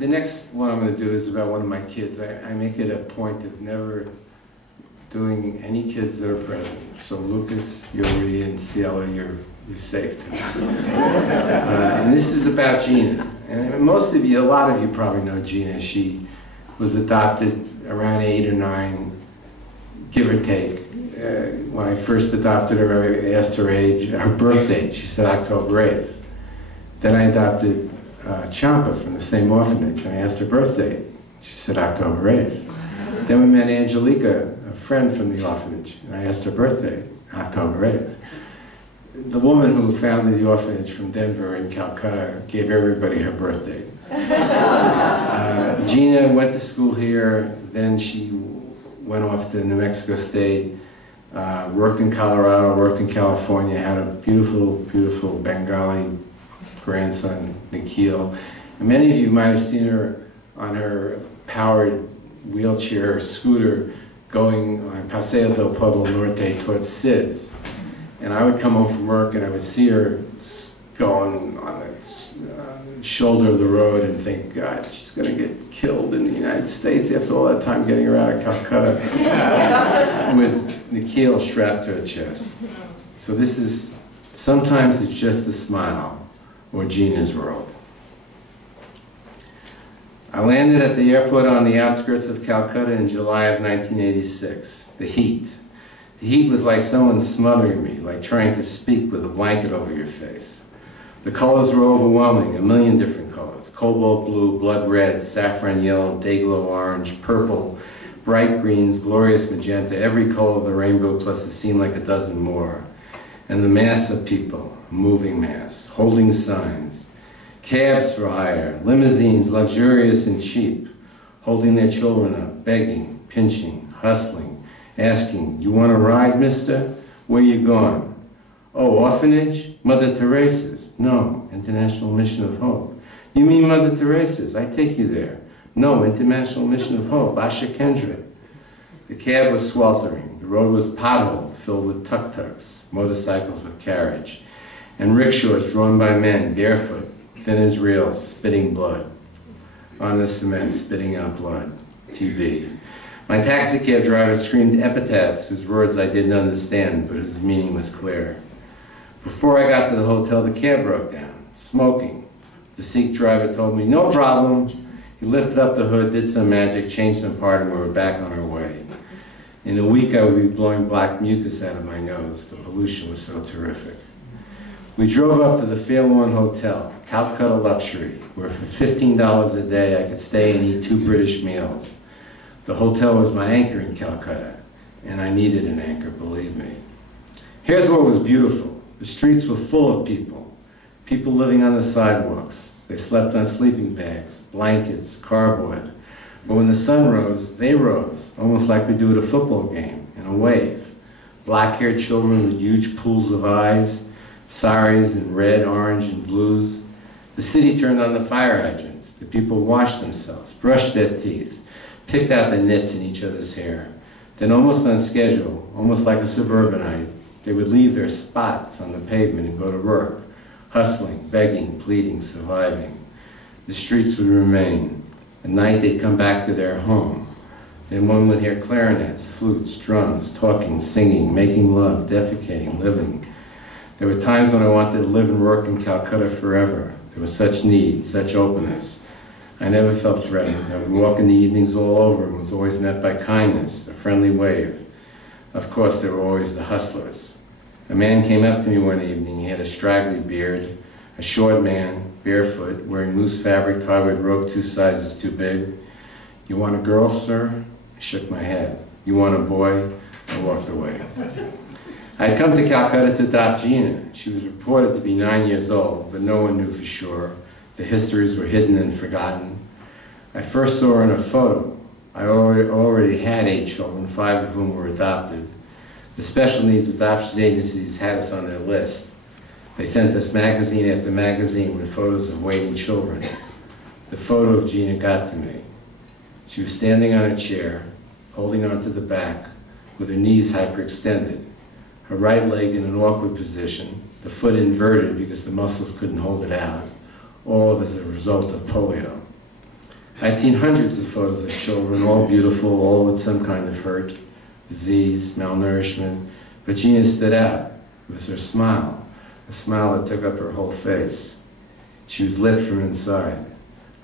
The next one I'm going to do is about one of my kids. I make it a point of never doing any kids that are present. So Lucas, Yuri, and Ciela, you're safe tonight. And this is about Gina. And most of you, a lot of you probably know Gina. She was adopted around 8 or 9, give or take. When I first adopted her, I asked her age, her birth date. She said October 8th. Then I adopted Champa from the same orphanage, and I asked her birth date. She said October 8th. Then we met Angelica, a friend from the orphanage, and I asked her birthday, October 8th. The woman who founded the orphanage from Denver in Calcutta gave everybody her birthday. Gina went to school here, then she went off to New Mexico State, worked in Colorado, worked in California, had a beautiful, beautiful Bengali grandson, Nikhil. And many of you might have seen her on her powered wheelchair scooter going on Paseo del Pueblo Norte towards Sid's. And I would come home from work and I would see her going on the shoulder of the road and think, God, she's going to get killed in the United States after all that time getting her out of Calcutta with Nikhil strapped to her chest. So this is, sometimes it's just a smile, or Gina's world. I landed at the airport on the outskirts of Calcutta in July of 1986. The heat. The heat was like someone smothering me, like trying to speak with a blanket over your face. The colors were overwhelming, a million different colors. Cobalt blue, blood red, saffron yellow, day-glow orange, purple, bright greens, glorious magenta, every color of the rainbow plus it seemed like a dozen more. And the mass of people, a moving mass, holding signs. Cabs for hire, limousines, luxurious and cheap, holding their children up, begging, pinching, hustling, asking, you want a ride, mister? Where you going? Oh, orphanage? Mother Teresa's? No, International Mission of Hope. You mean Mother Teresa's? I take you there. No, International Mission of Hope, Asha Kendra. The cab was sweltering. The road was potholed, filled with tuk-tuks, motorcycles with carriage, and rickshaws drawn by men, barefoot, thin as reels, spitting blood. On the cement, spitting out blood. TB. My taxi cab driver screamed epitaphs whose words I didn't understand, but whose meaning was clear. Before I got to the hotel, the cab broke down, smoking. The Sikh driver told me, no problem. He lifted up the hood, did some magic, changed some part, and we were back on our way. In a week, I would be blowing black mucus out of my nose. The pollution was so terrific. We drove up to the Fairlawn Hotel, Calcutta luxury, where for $15 a day I could stay and eat 2 British meals. The hotel was my anchor in Calcutta, and I needed an anchor, believe me. Here's what was beautiful. The streets were full of people, people living on the sidewalks. They slept on sleeping bags, blankets, cardboard. But when the sun rose, they rose, almost like we do at a football game, in a wave. Black-haired children with huge pools of eyes, saris in red, orange, and blues. The city turned on the fire hydrants. The people washed themselves, brushed their teeth, picked out the nits in each other's hair. Then almost on schedule, almost like a suburbanite, they would leave their spots on the pavement and go to work, hustling, begging, pleading, surviving. The streets would remain. At night they'd come back to their home. Then one would hear clarinets, flutes, drums, talking, singing, making love, defecating, living. There were times when I wanted to live and work in Calcutta forever. There was such need, such openness. I never felt threatened. I would walk in the evenings all over and was always met by kindness, a friendly wave. Of course, there were always the hustlers. A man came up to me one evening. He had a straggly beard, a short man, barefoot, wearing loose fabric tied with rope 2 sizes too big. You want a girl, sir? I shook my head. You want a boy? I walked away. I had come to Calcutta to adopt Gina. She was reported to be 9 years old, but no one knew for sure. The histories were hidden and forgotten. I first saw her in a photo. I already had 8 children, 5 of whom were adopted. The special needs adoption agencies had us on their list. They sent us magazine after magazine with photos of waiting children. The photo of Gina got to me. She was standing on a chair, holding onto the back, with her knees hyperextended, her right leg in an awkward position, the foot inverted because the muscles couldn't hold it out, all as a result of polio. I'd seen hundreds of photos of children, all beautiful, all with some kind of hurt, disease, malnourishment, but Gina stood out. It was her smile, a smile that took up her whole face. She was lit from inside.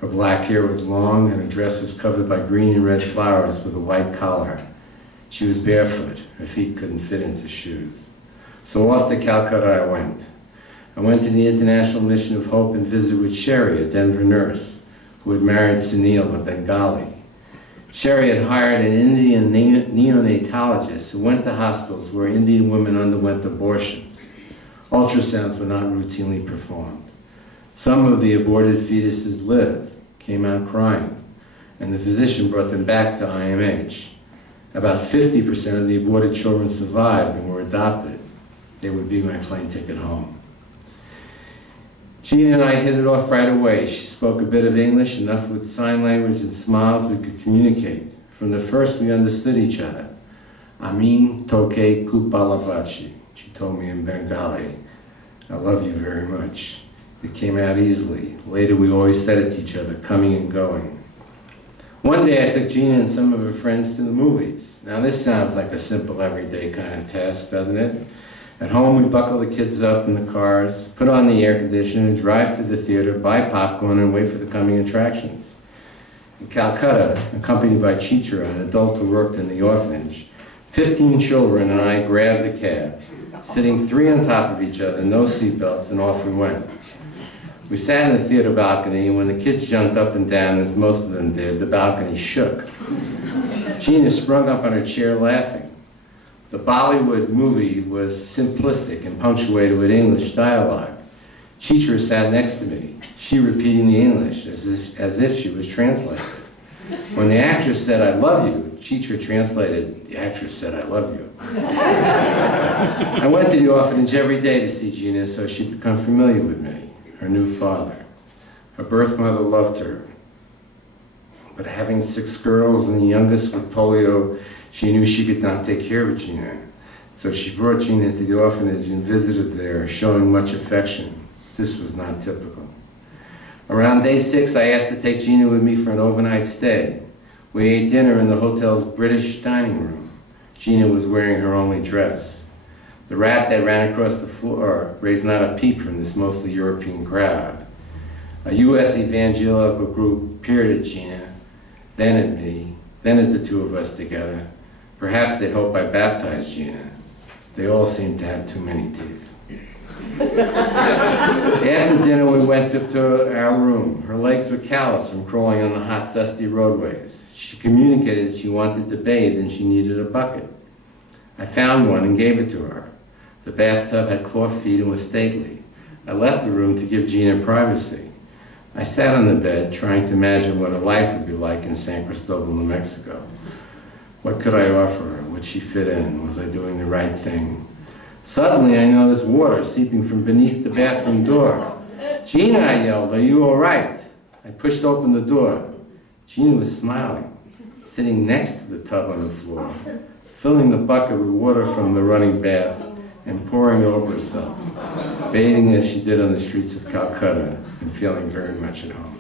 Her black hair was long and her dress was covered by green and red flowers with a white collar. She was barefoot. Her feet couldn't fit into shoes. So off to Calcutta I went. I went to the International Mission of Hope and visited with Sherry, a Denver nurse, who had married Sunil, a Bengali. Sherry had hired an Indian neonatologist who went to hospitals where Indian women underwent abortions. Ultrasounds were not routinely performed. Some of the aborted fetuses lived, came out crying, and the physician brought them back to IMH. About 50% of the aborted children survived and were adopted. They would be my plane ticket home. Gina and I hit it off right away. She spoke a bit of English, enough with sign language and smiles we could communicate. From the first we understood each other. Amin toke kupalabachi, she told me in Bengali. I love you very much. It came out easily. Later we always said it to each other, coming and going. One day I took Gina and some of her friends to the movies. Now this sounds like a simple everyday kind of task, doesn't it? At home we buckle the kids up in the cars, put on the air conditioner, drive to the theater, buy popcorn and wait for the coming attractions. In Calcutta, accompanied by Chitra, an adult who worked in the orphanage, 15 children and I grabbed a cab, sitting 3 on top of each other, no seatbelts, and off we went. We sat in the theater balcony, and when the kids jumped up and down, as most of them did, the balcony shook. Gina sprung up on her chair laughing. The Bollywood movie was simplistic and punctuated with English dialogue. Chitra sat next to me, she repeating the English as if she was translating. When the actress said, "I love you," Chitra translated, "The actress said, I love you." I went to the orphanage every day to see Gina so she'd become familiar with me, her new father. Her birth mother loved her, but having 6 girls and the youngest with polio, she knew she could not take care of Gina. So she brought Gina to the orphanage and visited there, showing much affection. This was not typical. Around day 6, I asked to take Gina with me for an overnight stay. We ate dinner in the hotel's British dining room. Gina was wearing her only dress. The rat that ran across the floor raised not a peep from this mostly European crowd. A U.S. evangelical group peered at Gina, then at me, then at the 2 of us together. Perhaps they'd hoped I baptized Gina. They all seemed to have too many teeth. After dinner, we went up to our room. Her legs were calloused from crawling on the hot, dusty roadways. She communicated that she wanted to bathe and she needed a bucket. I found one and gave it to her. The bathtub had cloth feet and was stately. I left the room to give Gina privacy. I sat on the bed, trying to imagine what her life would be like in San Cristobal, New Mexico. What could I offer her? Would she fit in? Was I doing the right thing? Suddenly, I noticed water seeping from beneath the bathroom door. "Gina," I yelled, "are you all right?" I pushed open the door. Gina was smiling, sitting next to the tub on the floor, filling the bucket with water from the running bath and pouring over herself, bathing as she did on the streets of Calcutta and feeling very much at home.